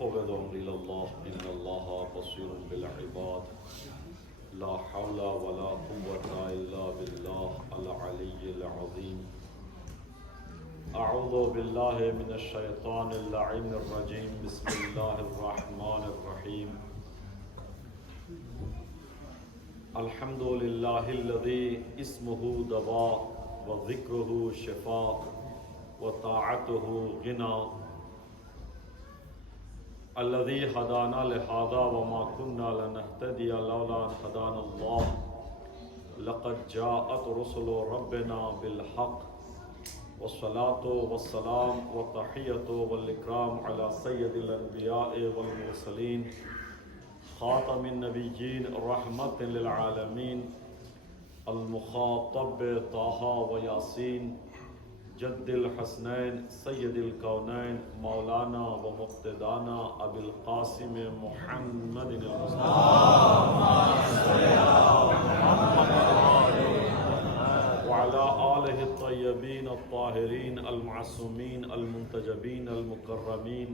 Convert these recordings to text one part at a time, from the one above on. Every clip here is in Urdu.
وأفوض أمري إلى الله إن الله بصير بالعباد لا حول ولا قوة إلا بالله العلي العظيم. أعوذ بالله من الشيطان اللعين الرجيم. بسم الله الرحمن الرحيم. الحمد لله الذي اسمه دواء وذكره شفاء وطاعته غنى الذي هدانا لهذا وما كنا لنهتدي لولا أن هدانا الله لقد جاءت رسل ربنا بالحق والصلاة والسلام والتحية والإكرام على سيد الأنبياء والمرسلين خاتم النبيين رحمة للعالمين المخاطب طه وياسين جد الحسنين سيد الكونين مولانا ومقتدانا أبي القاسم محمد وعلى آله الطيبين الطاهرين المعصومين المنتجبين المكرمين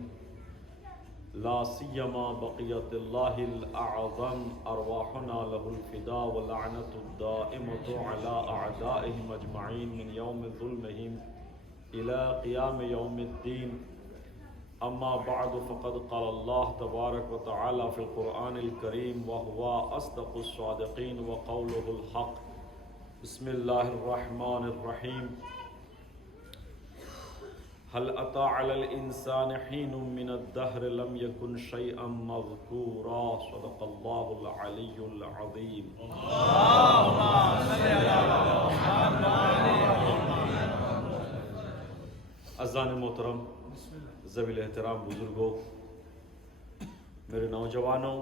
لا سيما بقية الله الأعظم أرواحنا له الفداء واللعنة الدائمة على أعدائهم أجمعين من يوم ظلمهم إلى قيام يوم الدين. أما بعد فقد قال الله تبارك وتعالى في القرآن الكريم وهو أصدق الصادقين وقوله الحق. بسم الله الرحمن الرحيم. هل أتى على الإنسان حين من الدهر لم يكن شيئا مذكورا. صدق الله العلي العظيم. عزیزان محترم، ذوی الاحترام بزرگوں، میرے نوجوانوں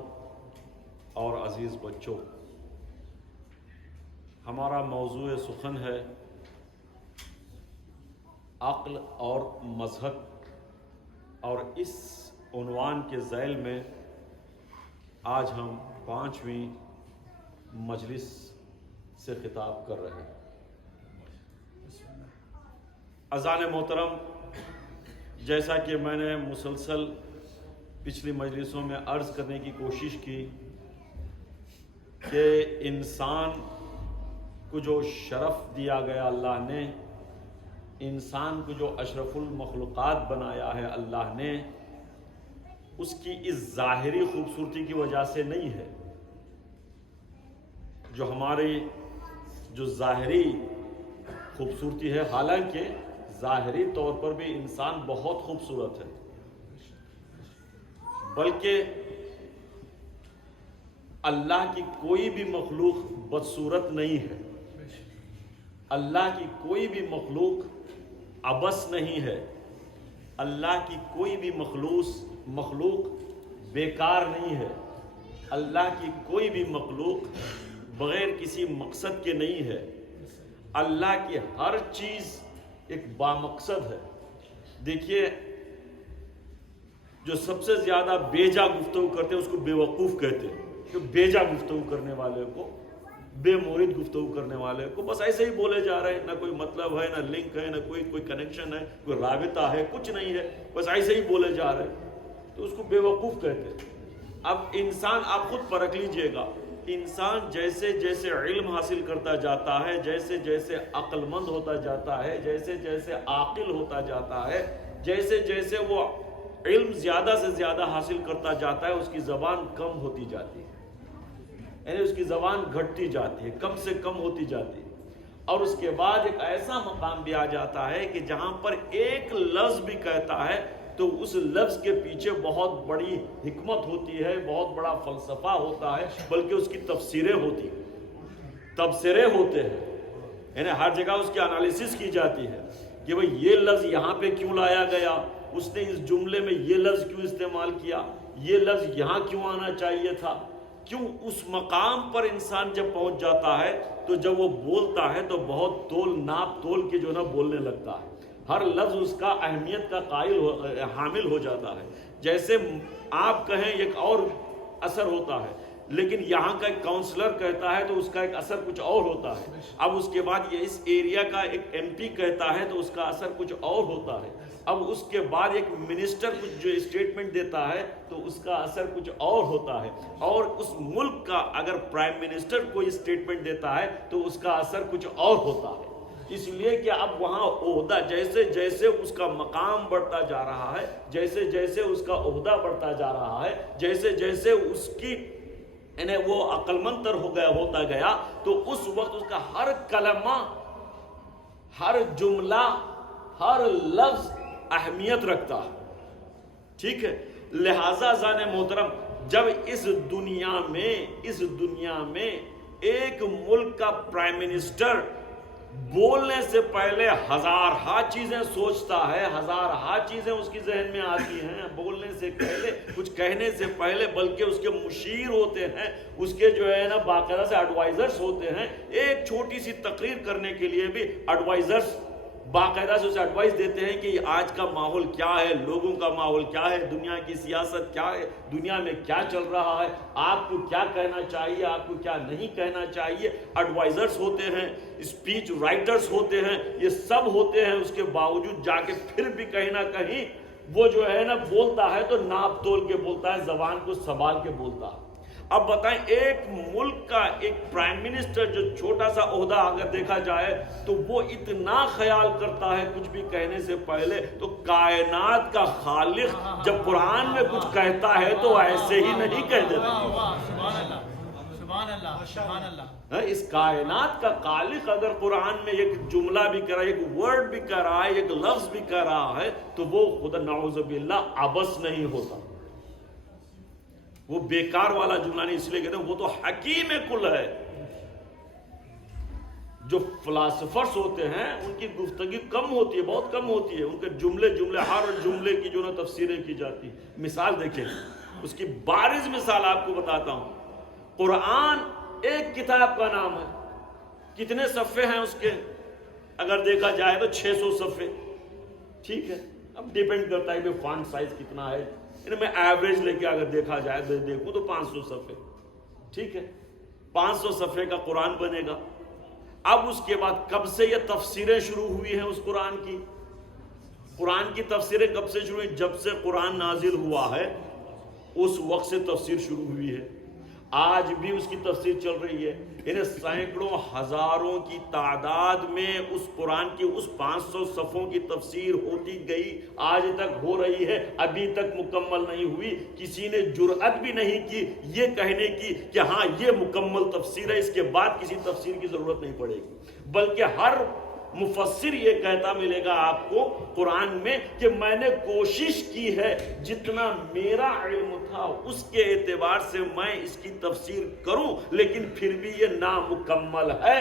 اور عزیز بچوں، ہمارا موضوع سخن ہے عقل اور مذہب، اور اس عنوان کے ذیل میں آج ہم 5ویں مجلس سے خطاب کر رہے ہیں۔ عزیزان محترم، جیسا کہ میں نے مسلسل پچھلی مجلسوں میں عرض کرنے کی کوشش کی کہ انسان کو جو شرف دیا گیا اللہ نے، انسان کو جو اشرف المخلوقات بنایا ہے اللہ نے، اس کی اس ظاہری خوبصورتی کی وجہ سے نہیں ہے۔ جو ہماری جو ظاہری خوبصورتی ہے، حالانکہ ظاہری طور پر بھی انسان بہت خوبصورت ہے، بلکہ اللہ کی کوئی بھی مخلوق بدصورت نہیں ہے، اللہ کی کوئی بھی مخلوق عبث نہیں ہے، اللہ کی کوئی بھی مخلوق بیکار نہیں ہے، اللہ کی کوئی بھی مخلوق بغیر کسی مقصد کے نہیں ہے۔ اللہ کی ہر چیز ایک بامقصد ہے۔ دیکھیے، جو سب سے زیادہ بیجا گفتگو کرتے ہیں اس کو بے وقوف کہتے ہیں، جو بیجا گفتگو کرنے والے کو، بے مورد گفتگو کرنے والے کو بس ایسے ہی بولے جا رہے ہیں، نہ کوئی مطلب ہے، نہ لنک ہے، نہ کوئی کنیکشن ہے، کوئی رابطہ ہے، کچھ نہیں ہے، بس ایسے ہی بولے جا رہے ہیں، تو اس کو بے وقوف کہتے ہیں۔ اب انسان، آپ خود پرکھ لیجئے گا، انسان جیسے جیسے علم حاصل کرتا جاتا ہے، جیسے جیسے عقل مند ہوتا جاتا ہے، جیسے جیسے عاقل ہوتا جاتا ہے، جیسے جیسے وہ علم زیادہ سے زیادہ حاصل کرتا جاتا ہے، اس کی زبان کم ہوتی جاتی ہے، یعنی اس کی زبان گھٹتی جاتی ہے، کم سے کم ہوتی جاتی ہے، اور اس کے بعد ایک ایسا مقام بھی آ جاتا ہے کہ جہاں پر ایک لفظ بھی کہتا ہے تو اس لفظ کے پیچھے بہت بڑی حکمت ہوتی ہے، بہت بڑا فلسفہ ہوتا ہے، بلکہ اس کی تفسیریں ہوتی ہیں، تبصرے ہوتے ہیں، یعنی ہر جگہ اس کی انالیسس کی جاتی ہے کہ بھئی یہ لفظ یہاں پہ کیوں لایا گیا، اس نے اس جملے میں یہ لفظ کیوں استعمال کیا، یہ لفظ یہاں کیوں آنا چاہیے تھا، کیوں اس مقام پر انسان جب پہنچ جاتا ہے تو جب وہ بولتا ہے تو بہت تول ناپ تول کے جو نا بولنے لگتا ہے، ہر لفظ اس کا اہمیت کا حامل ہو جاتا ہے۔ جیسے آپ کہیں ایک اور اثر ہوتا ہے، لیکن یہاں کا ایک کاؤنسلر کہتا ہے تو اس کا ایک اثر کچھ اور ہوتا ہے. اب اس کے بعد یہ اس ایریا کا ایک ایم پی کہتا ہے تو اس کا اثر کچھ اور ہوتا ہے. اب اس کے بعد ایک منسٹر کچھ جو اسٹیٹمنٹ دیتا ہے تو اس کا اثر کچھ اور ہوتا ہے. اور اس ملک کا اگر پرائم منسٹر کوئی اسٹیٹمنٹ دیتا ہے تو اس کا اثر کچھ اور ہوتا ہے. اس لیے کہ اب وہاں عہدہ جیسے جیسے اس کا مقام بڑھتا جا رہا ہے, جیسے جیسے اس کا عہدہ بڑھتا جا رہا ہے, جیسے جیسے اس کی یعنی وہ عقل مند تر ہوتا گیا, تو اس وقت اس کا ہر کلمہ, ہر جملہ, ہر لفظ اہمیت رکھتا ہے. ٹھیک ہے. لہذا زان محترم, جب اس دنیا میں ایک ملک کا پرائم منسٹر بولنے سے پہلے ہزارہا چیزیں سوچتا ہے, ہزارہا چیزیں اس کی ذہن میں آتی ہیں بولنے سے پہلے, کچھ کہنے سے پہلے, بلکہ اس کے مشیر ہوتے ہیں, اس کے جو ہے نا باقاعدہ سے ایڈوائزرز ہوتے ہیں. ایک چھوٹی سی تقریر کرنے کے لیے بھی ایڈوائزرز باقاعدہ سے اسے ایڈوائز دیتے ہیں کہ آج کا ماحول کیا ہے, لوگوں کا ماحول کیا ہے, دنیا کی سیاست کیا ہے, دنیا میں کیا چل رہا ہے, آپ کو کیا کہنا چاہیے, آپ کو کیا نہیں کہنا چاہیے. ایڈوائزرز ہوتے ہیں, اسپیچ رائٹرز ہوتے ہیں, یہ سب ہوتے ہیں. اس کے باوجود جا کے پھر بھی کہیں نہ کہیں وہ جو ہے نا بولتا ہے تو ناپ تول کے بولتا ہے, زبان کو سنبھال کے بولتا ہے. اب بتائیں, ایک ملک کا ایک پرائم منسٹر جو چھوٹا سا عہدہ اگر دیکھا جائے تو وہ اتنا خیال کرتا ہے کچھ بھی کہنے سے پہلے, تو کائنات کا خالق جب قرآن میں کچھ کہتا ہے تو ایسے ہی نہیں کہہ دیتا. اس کائنات کا خالق اگر قرآن میں ایک جملہ بھی کہہ رہا ہے, ایک ورڈ بھی کہہ رہا ہے, ایک لفظ بھی کہہ رہا ہے, تو وہ خدا نعوذ باللہ عبث نہیں ہوتا, وہ بیکار والا جملہ نہیں. اس لیے کہتے ہیں وہ تو حکیم کل ہے. جو فلاسفرز ہوتے ہیں ان کی گفتگی کم ہوتی ہے, بہت کم ہوتی ہے. ان کے جملے ہر جملے کی جو نا تفسیریں کی جاتی. مثال دیکھیں, اس کی بارز مثال آپ کو بتاتا ہوں. قرآن ایک کتاب کا نام ہے, کتنے صفحے ہیں اس کے اگر دیکھا جائے تو 600 صفحے. ٹھیک ہے, اب ڈیپینڈ کرتا ہے کہ فونٹ سائز کتنا ہے. میں ایوریج لے کے اگر دیکھا جائے دیکھوں تو 500 صفحے. ٹھیک ہے, 500 صفحے کا قرآن بنے گا. اب اس کے بعد کب سے یہ تفسیریں شروع ہوئی ہیں اس قرآن کی؟ قرآن کی تفسیریں کب سے شروع ہوئی؟ جب سے قرآن نازل ہوا ہے اس وقت سے تفسیر شروع ہوئی ہے. آج بھی اس کی تفسیر چل رہی ہے. انہیں سینکڑوں ہزاروں کی تعداد میں اس قرآن کی اس 500 صفحوں کی تفسیر ہوتی گئی, آج تک ہو رہی ہے, ابھی تک مکمل نہیں ہوئی. کسی نے جرأت بھی نہیں کی یہ کہنے کی کہ ہاں یہ مکمل تفسیر ہے, اس کے بعد کسی تفسیر کی ضرورت نہیں پڑے گی. بلکہ ہر مفسر یہ کہتا ملے گا آپ کو قرآن میں کہ میں نے کوشش کی ہے جتنا میرا علم تھا اس کے اعتبار سے میں اس کی تفسیر کروں, لیکن پھر بھی یہ نامکمل ہے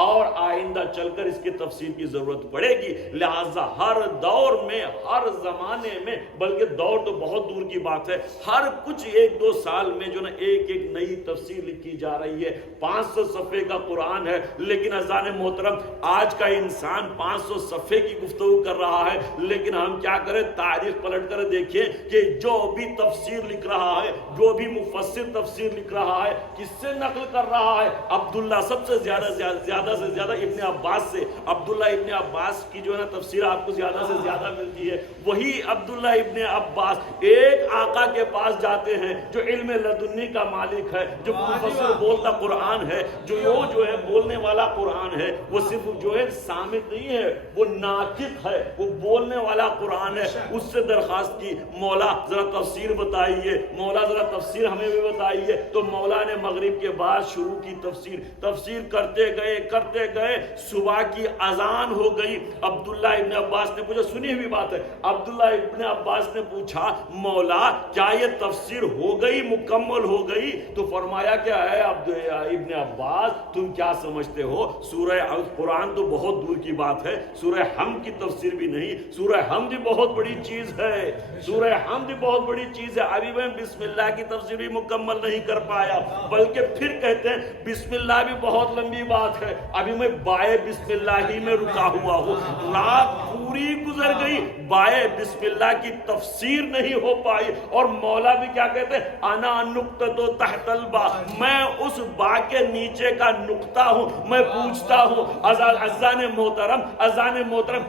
اور آئندہ چل کر اس کی تفسیر کی ضرورت پڑے گی. لہذا ہر دور میں, ہر زمانے میں, بلکہ دور تو بہت دور کی بات ہے, ہر کچھ 1-2 سال میں جو نا ایک نئی تفسیر لکھی جا رہی ہے. 500 صفحے کا قرآن ہے, لیکن اذان محترم آج کا انسان 500 صفحے کی گفتگو کر رہا ہے, لیکن ہم کیا کریں, تاریخ پلٹ کر دیکھیں کہ جو بھی تفسیر لکھ رہا ہے, جو بھی مفسر تفسیر لکھ رہا ہے, کس سے نقل کر رہا ہے؟ عبداللہ سب سے زیادہ سے زیادہ ابن عباس سے. عبداللہ ابن عباس کی جو ہے نا تفسیر آپ کو زیادہ سے زیادہ ملتی ہے. وہی عبداللہ ابن عباس ایک آقا کے پاس جاتے ہیں جو علم لدنی کا مالک ہے, جو مفسر بولتا قرآن ہے, جو ہے بولنے والا قرآن ہے. وہ صرف جو ہے سامت نہیں ہے, وہ ناطق ہے, وہ بولنے والا قرآن ہے. اس سے درخواست کی مولا ذرا تفسیر بتائیے, مولا ذرا تفسیر ہمیں بھی بتائیے. تو مولا نے مغرب کے بعد شروع کی تفسیر کرتے گئے صبح کی اذان ہو گئی. عبداللہ ابن عباس نے پوچھا, سنی ہوئی بات ہے, عبداللہ ابن عباس نے پوچھا مولا کیا یہ تفسیر ہو گئی, مکمل ہو گئی؟ تو فرمایا کیا ہے ابن عباس تم کیا سمجھتے ہو, سورہ قرآن تو بہت دور کی بات ہے, سورہ حمد کی تفسیر بھی نہیں. سورہ حمد بہت بڑی چیز ہے, سورہ حمد بہت بڑی چیز ہے. ابھی میں بسم اللہ کی تفسیر بھی مکمل نہیں کر پایا, بلکہ پھر کہتے ہیں بسم اللہ بھی بہت لمبی بات ہے. ابھی میں بائے بسم اللہ ہی میں رکا ہوا ہوں، رات پوری گزر گئی، بائے بسم اللہ کی تفسیر نہیں ہو پائی، اور مولا بھی کیا کہتے ہیں، انا نقطۃ تحت البا، میں اس با کے نیچے کا نقطہ ہوں۔ میں پوچھتا ہوں اذان محترم،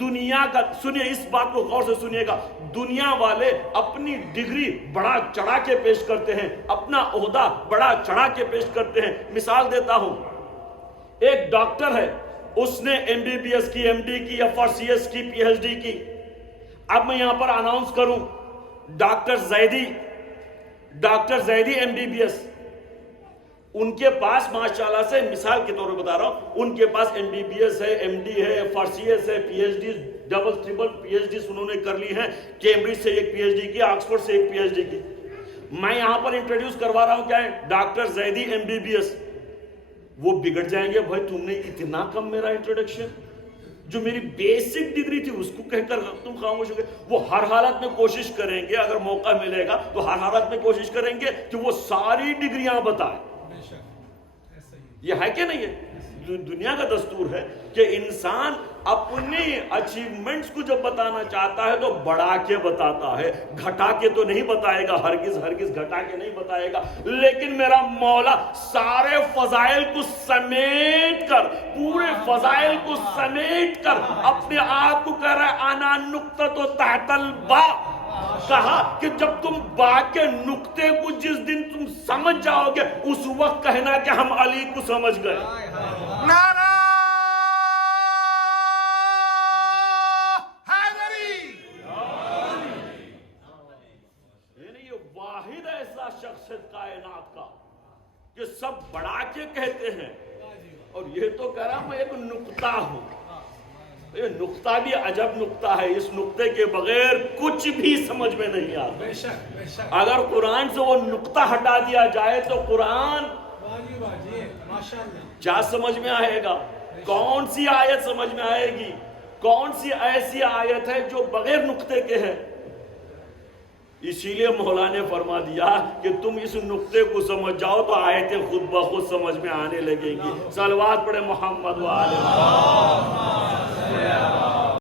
دنیا کا سنیے، اس بات کو غور سے سنیے گا، دنیا والے اپنی ڈگری بڑا چڑھا کے پیش کرتے ہیں، اپنا عہدہ بڑا چڑھا کے پیش کرتے ہیں۔ مثال دیتا ہوں، ایک ڈاکٹر ہے، اس نے ایم بی بی ایس کی، ایم ڈی کی، ایف آر سی ایس کی، پی ایچ ڈی کی۔ اب میں یہاں پر اناؤنس کروں، doctor Zaidi M B B S, ان کے پاس ماشاءاللہ سے، مثال کے طور پر بتا رہا ہوں، ان کے پاس ایم بی بی ایس ہے، ایم ڈی ہے، ایف آر سی ایس ہے، P H D, double triple P H D انہوں نے کر لی ہیں، کیمبرج سے ایک پی ایچ ڈی کی، آکسفورڈ سے ایک پی ایچ ڈی کی۔ میں یہاں پر انٹروڈیوس کروا رہا ہوں کیا ہے، doctor Zaidi M B B S. وہ بگڑ جائیں گے، بھائی تم نے اتنا کم میرا انٹروڈکشن، جو میری بیسک ڈگری تھی اس کو کہہ کر تم خاموش ہو گئے۔ وہ ہر حالت میں کوشش کریں گے، اگر موقع ملے گا تو ہر حالت میں کوشش کریں گے کہ وہ ساری ڈگریاں بتائیں۔ یہ ہے کہ نہیں ہے؟ دنیا کا دستور ہے کہ انسان اپنی اچیومنٹس کو جب بتانا چاہتا ہے تو بڑھا کے بتاتا ہے، گھٹا کے تو نہیں بتائے گا، ہرگز گھٹا کے نہیں بتائے گا۔ لیکن میرا مولا سارے فضائل کو سمیٹ کر، پورے فضائل کو سمیٹ کر اپنے آپ کو کہہ رہا ہے انا نقطۃ تحت البا۔ کہا کہ جب تم با کے نقطے کو جس دن تم سمجھ جاؤ گے، اس وقت کہنا کہ ہم علی کو سمجھ گئے۔ نعرہ حیدری! یہ واحد ایسا شخص ہے کائنات کا کہ سب بڑھا کے کہتے ہیں، اور یہ تو کہہ رہا میں ایک نقطہ ہوں۔ یہ نقطہ بھی عجب نقطہ ہے، اس نقطے کے بغیر کچھ بھی سمجھ میں نہیں آتا۔ اگر قرآن سے وہ نقطہ ہٹا دیا جائے تو قرآن کیا سمجھ میں آئے گا؟ کون سی آیت سمجھ میں آئے گی؟ کون سی ایسی آیت ہے جو بغیر نقطے کے ہے؟ اسی لیے مولا نے فرما دیا کہ تم اس نقطے کو سمجھ جاؤ تو آیتیں خود بخود سمجھ میں آنے لگیں گی۔ صلوات پڑھے محمد و آل محمد۔